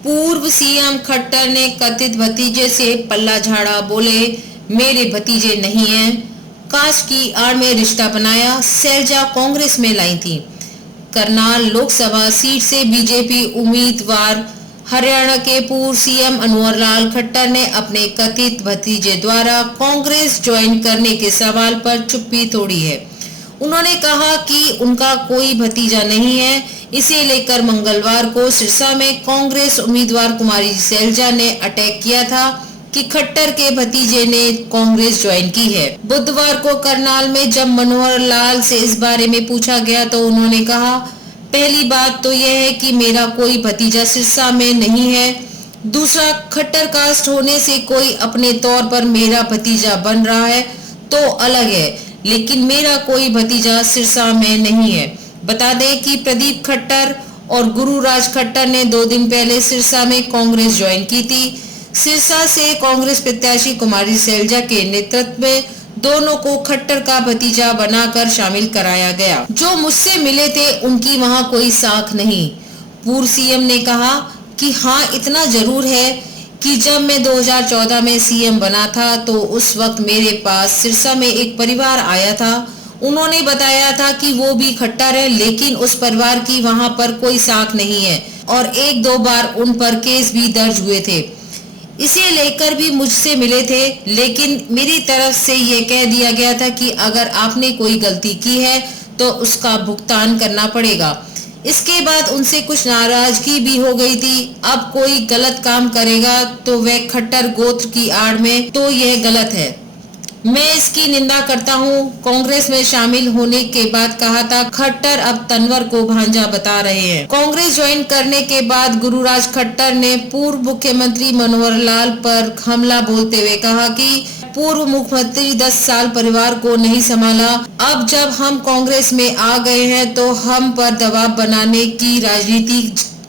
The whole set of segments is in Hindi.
पूर्व सीएम खट्टर ने कथित भतीजे से पल्ला झाड़ा, बोले मेरे भतीजे नहीं हैं। कास्ट की आड़ में रिश्ता बनाया, शैलजा कांग्रेस में लाई थी। करनाल लोकसभा सीट से बीजेपी उम्मीदवार हरियाणा के पूर्व सीएम मनोहर लाल खट्टर ने अपने कथित भतीजे द्वारा कांग्रेस ज्वाइन करने के सवाल पर चुप्पी तोड़ी है। उन्होंने कहा कि उनका कोई भतीजा नहीं है। इसे लेकर मंगलवार को सिरसा में कांग्रेस उम्मीदवार कुमारी शैलजा ने अटैक किया था कि खट्टर के भतीजे ने कांग्रेस ज्वाइन की है। बुधवार को करनाल में जब मनोहर लाल से इस बारे में पूछा गया तो उन्होंने कहा, पहली बात तो यह है कि मेरा कोई भतीजा सिरसा में नहीं है। दूसरा, खट्टर कास्ट होने से कोई अपने तौर पर मेरा भतीजा बन रहा है तो अलग है, लेकिन मेरा कोई भतीजा सिरसा में नहीं है। बता दें कि प्रदीप खट्टर और गुरुराज खट्टर ने 2 दिन पहले सिरसा में कांग्रेस ज्वाइन की थी। सिरसा से कांग्रेस प्रत्याशी कुमारी शैलजा के नेतृत्व में दोनों को खट्टर का भतीजा बनाकर शामिल कराया गया। जो मुझसे मिले थे उनकी वहां कोई साख नहीं। पूर्व सीएम ने कहा कि हाँ, इतना जरूर है कि जब मैं 2014 में सीएम बना था तो उस वक्त मेरे पास सिरसा में एक परिवार आया था। उन्होंने बताया था कि वो भी खट्टर है, लेकिन उस परिवार की वहां पर कोई साख नहीं है और 1-2 बार उन पर केस भी दर्ज हुए थे। इसे लेकर भी मुझसे मिले थे, लेकिन मेरी तरफ से ये कह दिया गया था कि अगर आपने कोई गलती की है तो उसका भुगतान करना पड़ेगा। इसके बाद उनसे कुछ नाराजगी भी हो गई थी। अब कोई गलत काम करेगा तो वह खट्टर गोत्र की आड़ में, तो यह गलत है। मैं इसकी निंदा करता हूं। कांग्रेस में शामिल होने के बाद कहा था, खट्टर अब तनवर को भांजा बता रहे हैं। कांग्रेस ज्वाइन करने के बाद गुरुराज खट्टर ने पूर्व मुख्यमंत्री मनोहर लाल पर हमला बोलते हुए कहा कि पूर्व मुख्यमंत्री 10 साल परिवार को नहीं संभाला। अब जब हम कांग्रेस में आ गए हैं तो हम पर दबाव बनाने की राजनीति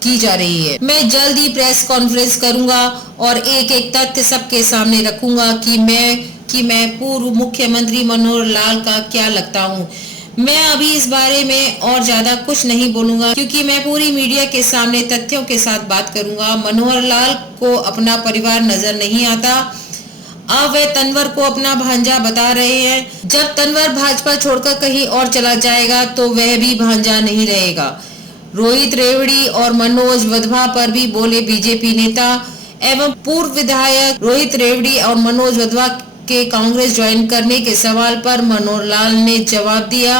की जा रही है। मैं जल्द ही प्रेस कॉन्फ्रेंस करूंगा और एक तथ्य सबके सामने रखूंगा कि मैं पूर्व मुख्यमंत्री मनोहर लाल का क्या लगता हूं। मैं अभी इस बारे में और ज्यादा कुछ नहीं बोलूंगा, क्योंकि मैं पूरी मीडिया के सामने तथ्यों के साथ बात करूंगा। मनोहर लाल को अपना परिवार नजर नहीं आता। अब वे तनवर को अपना भांजा बता रहे हैं। जब तनवर भाजपा छोड़कर कहीं और चला जाएगा तो वह भी भांजा नहीं रहेगा। रोहित रेवड़ी और मनोज वधवा पर भी बोले बीजेपी नेता एवं पूर्व विधायक रोहित रेवड़ी और मनोज वधवा के कांग्रेस ज्वाइन करने के सवाल पर मनोहर लाल ने जवाब दिया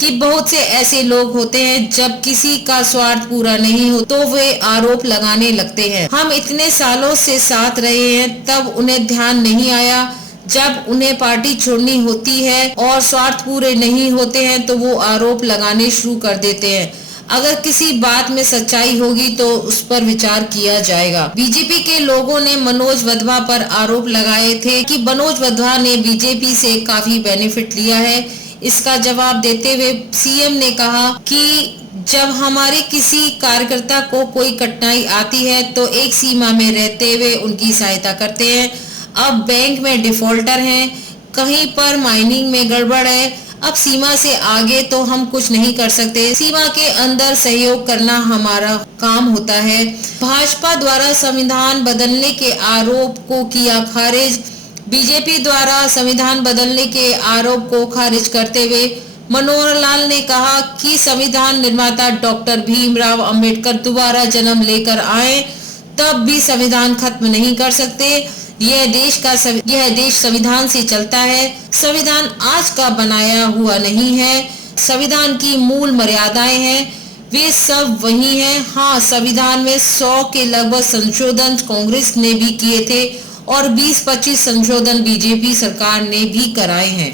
कि बहुत से ऐसे लोग होते हैं, जब किसी का स्वार्थ पूरा नहीं हो तो वे आरोप लगाने लगते हैं। हम इतने सालों से साथ रहे हैं, तब उन्हें ध्यान नहीं आया। जब उन्हें पार्टी छोड़नी होती है और स्वार्थ पूरे नहीं होते हैं तो वो आरोप लगाने शुरू कर देते हैं। अगर किसी बात में सच्चाई होगी तो उस पर विचार किया जाएगा। बीजेपी के लोगों ने मनोज वधवा पर आरोप लगाए थे कि मनोज वधवा ने बीजेपी से काफी बेनिफिट लिया है। इसका जवाब देते हुए सीएम ने कहा कि जब हमारे किसी कार्यकर्ता को कोई कठिनाई आती है तो एक सीमा में रहते हुए उनकी सहायता करते हैं। अब बैंक में डिफॉल्टर हैं, कहीं पर माइनिंग में गड़बड़ है, अब सीमा से आगे तो हम कुछ नहीं कर सकते। सीमा के अंदर सहयोग करना हमारा काम होता है। भाजपा द्वारा संविधान बदलने के आरोप को किया खारिज। बीजेपी द्वारा संविधान बदलने के आरोप को खारिज करते हुए मनोहर लाल ने कहा कि संविधान निर्माता डॉक्टर भीमराव अंबेडकर दोबारा जन्म लेकर आए तब भी संविधान खत्म नहीं कर सकते। यह देश संविधान से चलता है। संविधान आज का बनाया हुआ नहीं है। संविधान की मूल मर्यादाएं हैं, वे सब वही हैं। हाँ, संविधान में 100 के लगभग संशोधन कांग्रेस ने भी किए थे और 20-25 संशोधन बीजेपी सरकार ने भी कराए हैं।